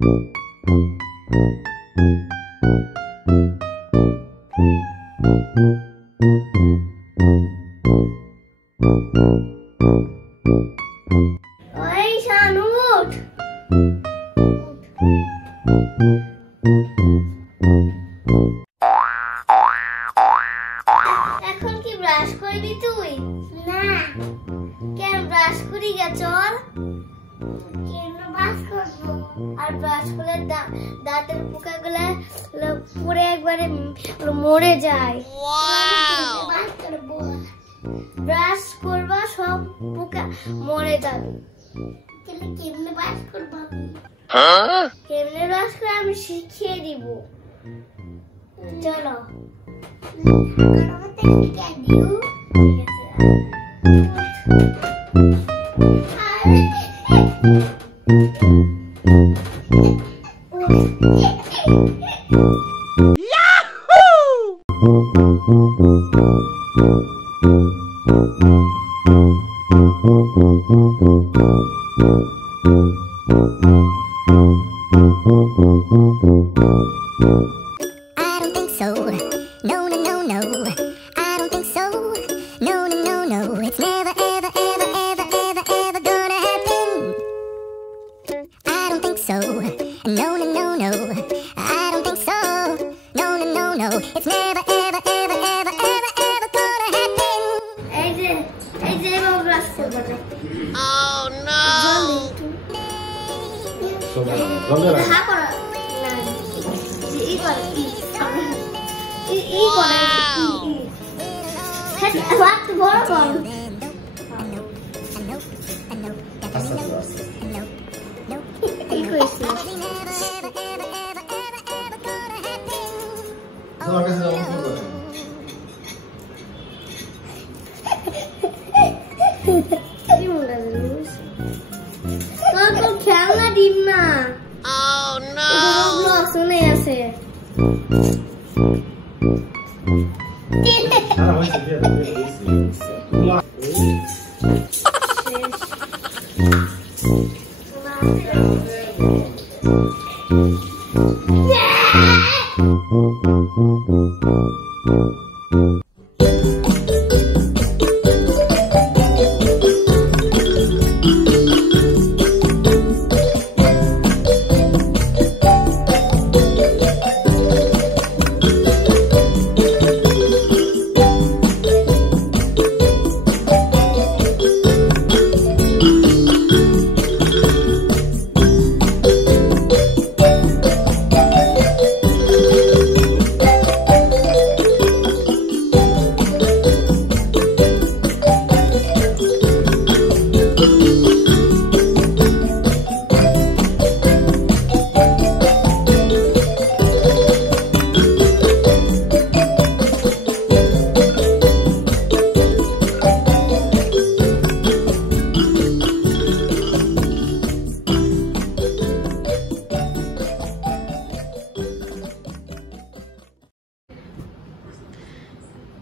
ওই শান উঠ। এখন কি ব্রাশ করবি তুই? না। কেন ব্রাশ করি গে চল। কেন ব্রাশ করব? আর ব্রাশ করলে দাঁতের পোকাগুলো পুরো একবারে মরে যায়। ব্রাশ করবা সব পোকা মরে যাবে। তাহলে কেমনে ব্রাশ করব? কেমনে ব্রাশ করে আমি শিখিয়ে দিব। চলো। খেলনা দিন না। শুনে আছে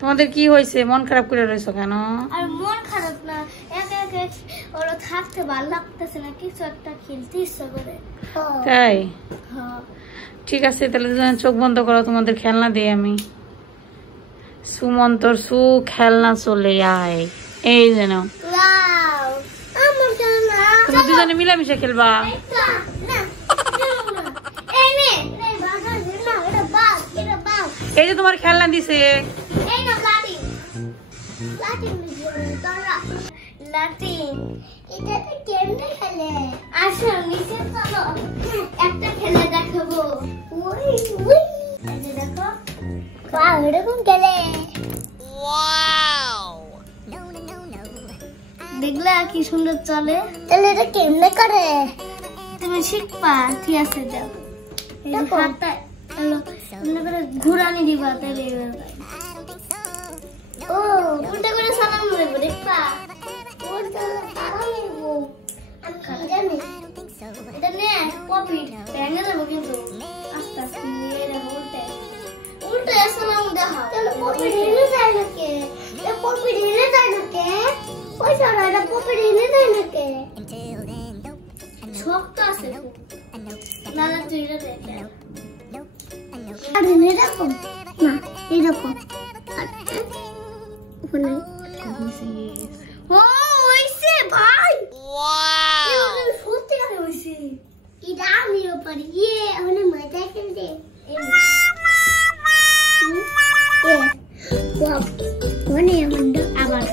তোমাদের কি হয়েছে? মন খারাপ করে রয়েছো কেন? আর মন খারাপ না, একা একা ওরা থাকতে ভালো লাগতেছে না, কিছু একটা খেলতে ইচ্ছা করে। তাই? ঠিক আছে, তাহলে দুজন চোখ বন্ধ করো, তোমাদের খেলনা দিই আমি। সুমন্তর সু খেলনা চলে আয়, এই যেন তুমি দুজনে মিলামিশে খেলবা। এই যে তোমার খেলনা দিছে, একটা খেলে দেখাবো। দেখো এরকম খেলে, দেখলা কি সুন্দর চলে। তাহলে এটা কেমনে করে তুমি শিখবা? ঠিক আছে, যাও হাতটা ঘুরানি দিবা, তাহলে ও উল্টা করে সালাম দেবো, দেখবা উল্টা সালাম দেব। আমি খালি জানি এটা নে কপি ভেঙে দেবো, কিন্তু আস্তে আস্তে নিয়ে দেবো। উল্টে উল্টে সালাম দেখাও, তাহলে কপি ঢেলে যায় না কে? কপি ঢেলে যায় না কে? ওই সারাটা কপি ঢেলে যায় না কে? শক্ত আছে না, তুই এটা দেখে আর এরকম না এরকম ওখানে ও হইছে ভাই ওয়াও সত্যি করে হইছে এটা আমিও পারি ওখানে মজা খেলতে ওয়াও ওখানে আবার